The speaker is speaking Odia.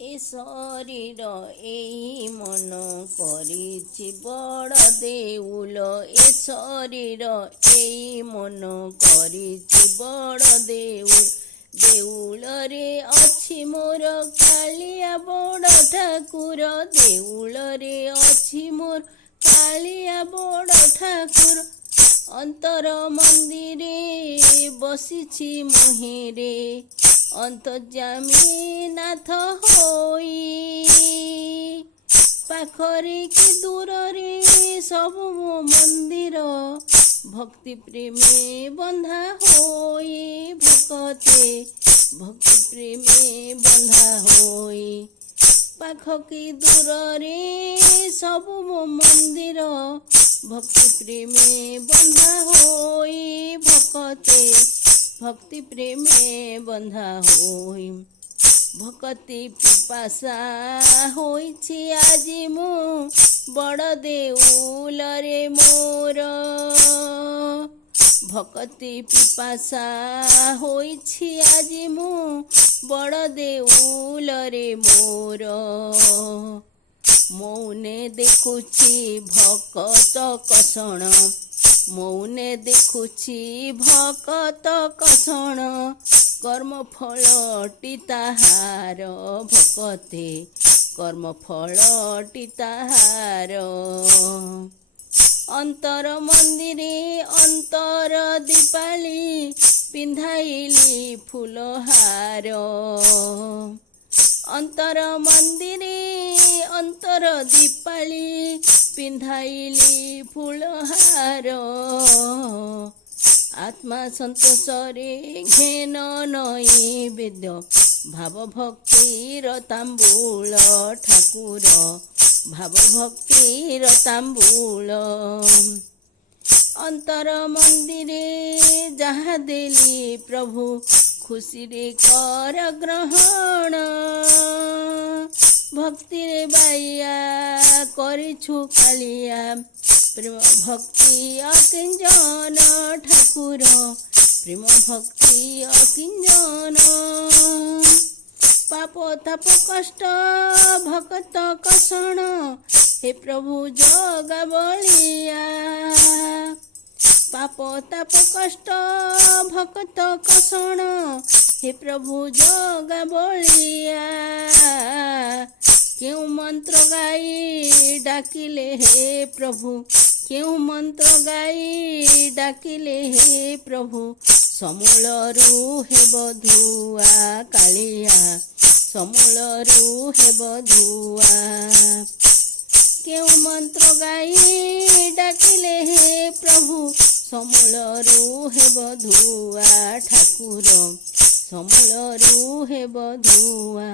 ଏ ଶରୀର ଏଇ ମନ କରିଛି ବଡ଼ ଦେଉଳ। ଏ ଶରୀର ଏଇ ମନ କରିଛି ବଡ଼ ଦେଉଳ। ଦେଉଳରେ ଅଛି ମୋର କାଳିଆ ବଡ଼ ଠାକୁର। ଦେଉଳରେ ଅଛି ମୋର କାଳିଆ ବଡ଼ ଠାକୁର। ଅନ୍ତର ମନ୍ଦିରେ ବସିଛି ମହିରେ ଅନ୍ତର୍ଯାମୀ ନାଥ ହୋଇ। ପାଖରେ କି ଦୂରରେ ସବୁ ମୋ ମନ୍ଦିର ଭକ୍ତି ପ୍ରେମେ ବନ୍ଧା ହୋଇ। ଭକତେ ଭକ୍ତି ପ୍ରେମେ ବନ୍ଧା ହୋଇ। ପାଖ କି ଦୂରରେ ସବୁ ମୋ ମନ୍ଦିର ଭକ୍ତି ପ୍ରେମେ ବନ୍ଧା ହୋଇ। ଭକତେ ଭକ୍ତି ପ୍ରେମେ ବନ୍ଧା ହୋଇ। ଭକତି ପିପାସା ହୋଇଛି ଆଜି ମୁଁ ବଡ଼ ଦେଉଳରେ ମୋର। ଭକତି ପିପାସା ହୋଇଛି ଆଜି ମୁଁ ବଡ଼ ଦେଉଳରେ ମୋର। ମୌନେ ଦେଖୁଛି ଭକତ କଷଣ। ମୌନେ ଦେଖୁଛି ଭକତ କଷଣ। କର୍ମଫଳଟି ତାହାର ଭକତେ କର୍ମଫଳଟି ତାହାର। ଅନ୍ତର ମନ୍ଦିରେ ଅନ୍ତର ଦୀପାଳି ପିନ୍ଧାଇଲି ଫୁଲହାର। ଅନ୍ତର ମନ୍ଦିରେ ଅନ୍ତର ଦୀପାଳି ପିନ୍ଧାଇଲି ଫୁଲହାର। ଆତ୍ମା ସନ୍ତୋଷରେ ଘେନ ନୈବେଦ୍ୟ ଭାବ ଭକ୍ତିର ତାମ୍ବୁଳ ଠାକୁର। ଭାବ ଭକ୍ତିର ତାମ୍ବୁଳ। ଅନ୍ତର ମନ୍ଦିରେ ଯାହା ଦେଲି ପ୍ରଭୁ ଖୁସିରେ କର ଗ୍ରହଣ। ଭକ୍ତିରେ ବାଇଆ କରିଛୁ କାଳିଆ ପ୍ରେମ ଭକ୍ତି ଅକିଞ୍ଚନ ଠାକୁର। ପ୍ରେମ ଭକ୍ତି ଅକିଞ୍ଚନ। ପାପ ତାପ କଷ୍ଟ ଭକତ କଷଣ ହେ ପ୍ରଭୁ ଜଗା ବଳିଆ। ପାପ ତାପ କଷ୍ଟ ଭକତ କଷଣ ହେ ପ୍ରଭୁ ଜଗା ବଳିଆ। କେଉଁ ମନ୍ତ୍ର ଗାଇ ଡାକିଲେ ହେ ପ୍ରଭୁ କେଉଁ ମନ୍ତ୍ର ଗାଇ ଡାକିଲେ ହେ ପ୍ରଭୁ ସମୂଳରୁ ହେବ ଧୁଆ କାଳିଆ। ସମୂଳରୁ ହେବ ଧୁଆ। କେଉଁ ମନ୍ତ୍ର ଗାଇ ଡାକିଲେ ହେ ପ୍ରଭୁ ସମୂଳରୁ ହେବ ଧୁଆ ଠାକୁର। ସମୂଳରୁ ହେବ ଧୁଆ।